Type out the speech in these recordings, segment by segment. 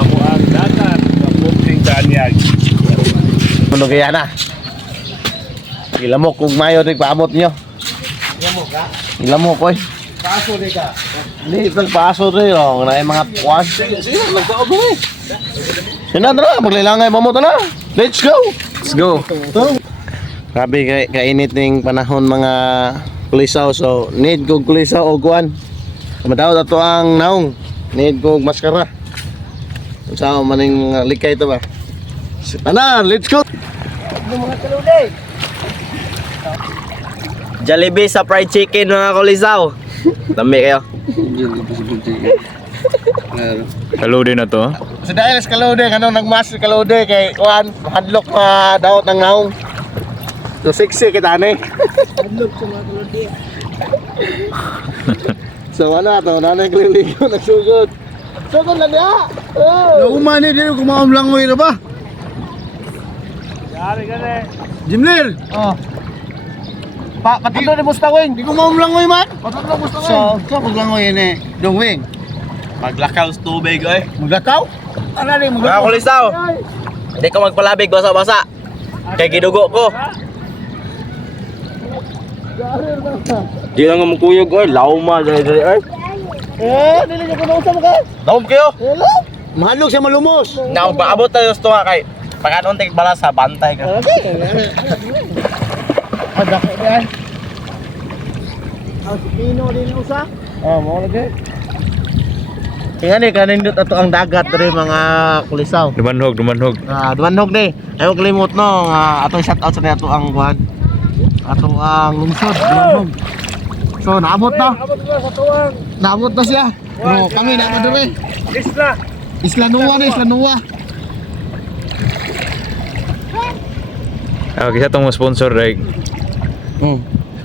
amo ang dagat ng Punting Tanyag. Ano kaya na? Ilamok kung mayo rin paamot nyo. Ilamok ka? Ilamok ko eh. Paso rin ka? Hindi, nagpaso rin oh. Na mga kwan. Sige, nagpaobo eh. Yun na, maglilangay pa mo na. Let's go! Let's go. Grabe kainit ng panahon mga kulisaw. So, need kong kulisaw o kuwan. Madaw na to ang naong. Need kong maskara. Kung saan maning mga likay ito ba? Tanan, let's go! Jollibee sa fried chicken mga kulisaw. Dami kayo. Kaludi na to. So dahil sa kalode, kanong nagmas sa kalode kay kuwan, hadlok pa daot ng naong. So sexy kita ni. Hadlok sa mga kalode. So wala to, nanay kliligo nagsugod. Sugod lang niya. Oh. Naumani din kung maumlangoy na ba? Yari gani. Jimler! Oh. Patilo ni Mustawing. Di ko maumlangoy man? Patilo Mustawing. So paglangoy yun eh, Dongwing. Maglakaw sa tubig oy. Maglakaw? Ano rin, Mga maglakaw? kulisaw. Hindi ka magpalabig basa-basa. Kay gidugo ko. Di lang mo kuyog oy, lauma dali oy. Dili niyo kuno sa mga. Daom kayo. Hello. Mahadlok siya malumos. Na paabot tayo sa tunga kay pagkanon tig bala sa bantay ka. Ada ko diyan. Ang pino din usa. Oh, mo lagi. Kaya ni kanindot ato ang dagat diri mga kulisaw. Dumanhog. Dumanhog ni. Ayaw kalimot no, atong shout out sa ato ang kuan. Ato ang lungsod, Dumanhog. So naabot na. Naabot na siya. Pero kami na madumi. Isla Nuwa. Okay, sa itong sponsor, right?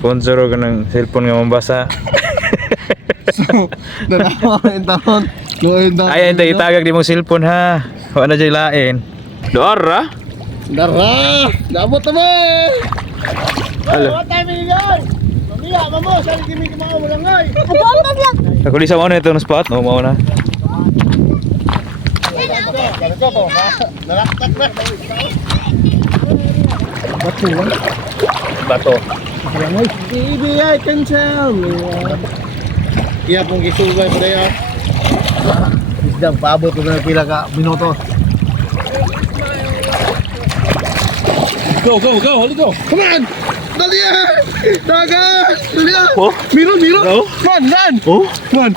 Sponsor ko ng cellphone nga mambasa. So, dalawa yung taon. Ay, hindi itagag di mong cellphone ha. Wala na dyan lain. Doar ha? Dara! Naabot na ba? Alo. What time is it? Mamaya, mamo, saan kimi mga ulangoy? Ako di sa mo na ito ng spot. Oo, mo na. Nalaktak na. Bato. Baby, I can tell me. Iya pong gisugay pa dayo. Isdang paabot ko na pila ka minuto. Go, hold go. Come on! Dali yan! Dagat! Dali yan! Oh? Miro! Oh? Man! Oh? Man!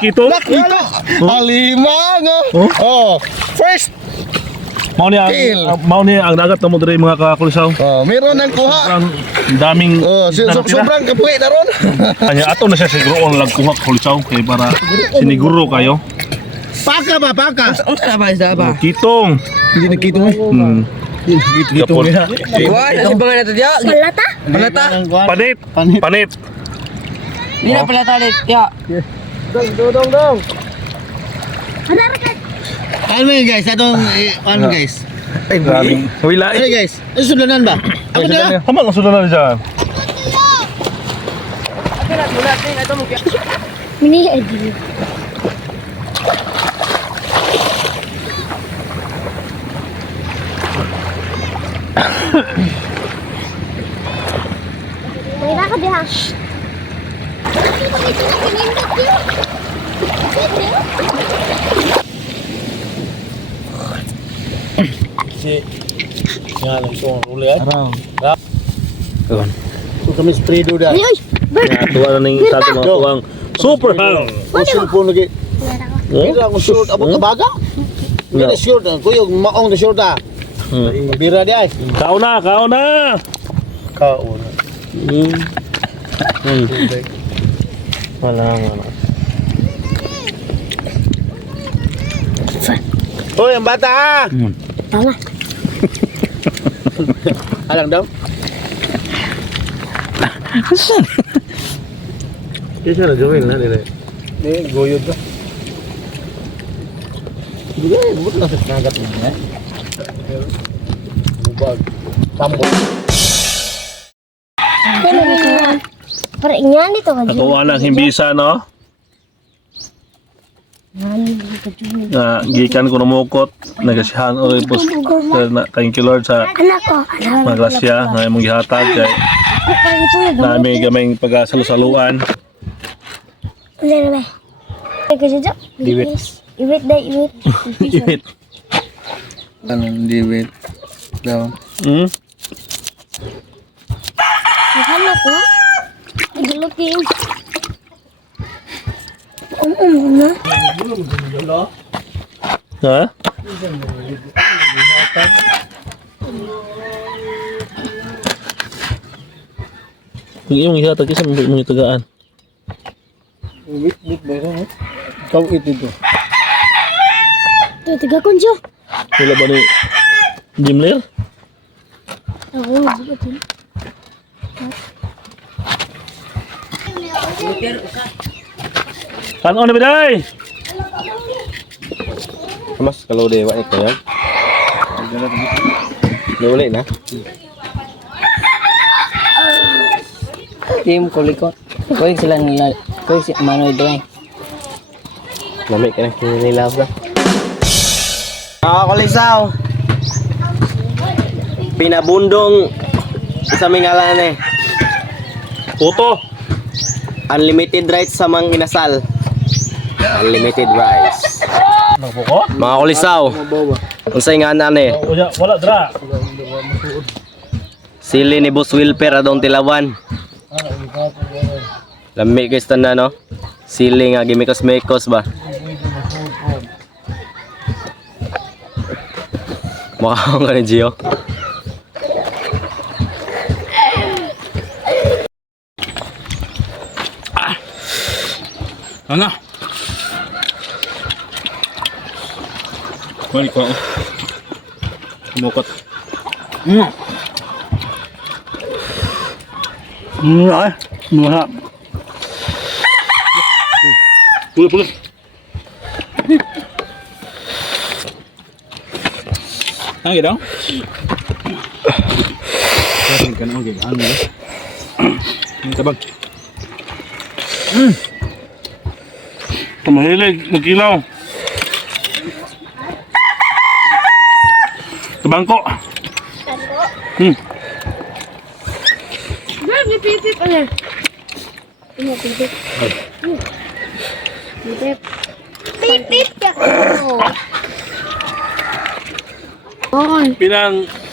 Kitong? Nakita! Alimang! Oh! First! Mao ni Kill. ang dagat na mo diri mga kakulisaw. Oh, meron ng kuha! Ang daming Oh, sobrang kapuwi na ron! kanya ato na siya siguro ang lagkuha kulisaw kay para siniguro kayo. Paka ba? Paka! Kitong. Hindi nakita mo eh. Kapon. Wala si bangan nato diya. Palata. Panit. Di na palata ulit. Ya. Dong! Ano yun guys? Ano guys? Daming. Wala. Ano guys? Ano sulanan ba? Ako na! Hamal ang sudanan dyan. Mini ID. May baka diha. Nga lang so ulit. Araw. So kami spray do da. Ay, bird. Tuwa na ning sa mga tuwang super hang. Usul po lagi. Bira ko short abot ka baga. Bira short kuyo maong na short ah. Bira di ay. Kao na. Kaon. Wala. Hoy, ang bata ah. Tama. Alang daw. Kaya siya na-gawin na nila. Goyod ka. Hindi ka, bukod lang sa kinagat mo. Bubag. Tambol. Ano na? Para inyan ito ka. Natuwa ng himbisa no? gikan ko namukot nagasihan oy pos thank you Lord sa Anak ko. Anak mga grasya nga imong gihatag kay nami gamay pagasalusaluan. Ano na ba? Kasi dyan. Diwit. Iwit na iwit. Iwit. Anong diwit daw? Anak ko. Idulukin. Na. Ha? Kung iyong ihatag isa mong itagaan. Wit ba ito? Ikaw ito. Ito, tiga ko dyan. Wala ba ni Jimler? Oo, bukat yun. Ano na biday? Mas kalau dewa ito yan. Boleh na. Tim kulikot. Kuy sila nila. Kuy si Manoy doy. Lamig ka na kinilaw na. Mga kulisaw. Pinabundong sa mingalan eh. Puto. Unlimited rights sa mga inasal. Unlimited rights. Nagbuko? Mga kulisaw. Unsay nga na ni? Wala dra. Sili ni Boss Wilper adong tilawan. Lami guys tanda no. Sili nga gimikos-mekos ba. Mukha nga ni Gio. Ano? Balik ko. Mukot. Ay, mura. Pulih. Ang gitu. Kan oke, ano. Tabag. Mahilig, magkilaw. Tabangko. Baby, pipip. Ano? Ano, pipip? Pipip. Pipip ka ko.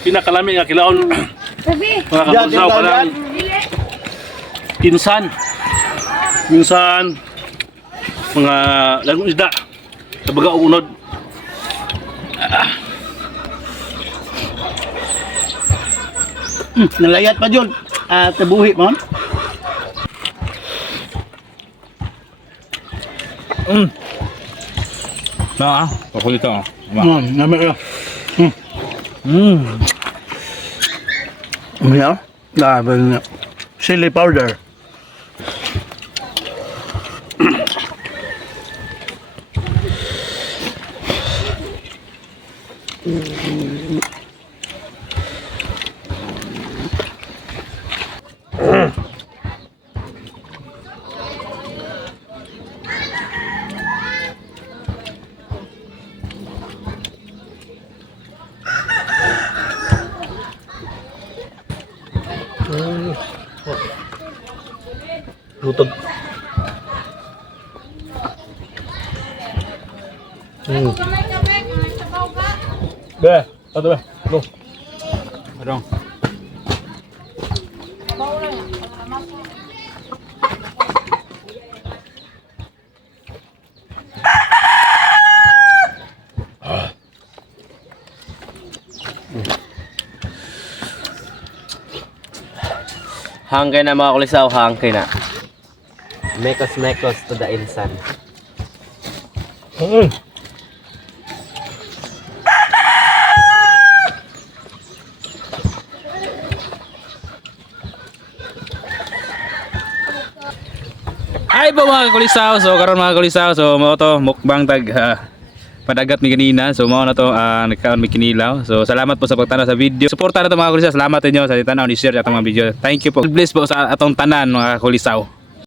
Pinakalami nga kilaon. Baby. Mga kapusaw ka lang. Minsan mga lagong isda sa baga unod. Nalayat pa Jun. Tabuhi man. Pakulit ako. Nami ka. Yeah. Laban chili powder. Lutog. Be, ato be. Go. Adong. Hangkay na mga kulisaw, hangkay na. Mekos to the insan. Ay po mga kulisaw, so karon mga kulisaw, so mao to mukbang tag padagat mi kanina. So mao na to nagkaon mi kinilaw. So salamat po sa pagtanaw sa video. Suporta na to mga kulisaw. Salamat ninyo sa tanaw ni share atong mga video. Thank you po. God bless po sa atong tanan mga kulisaw.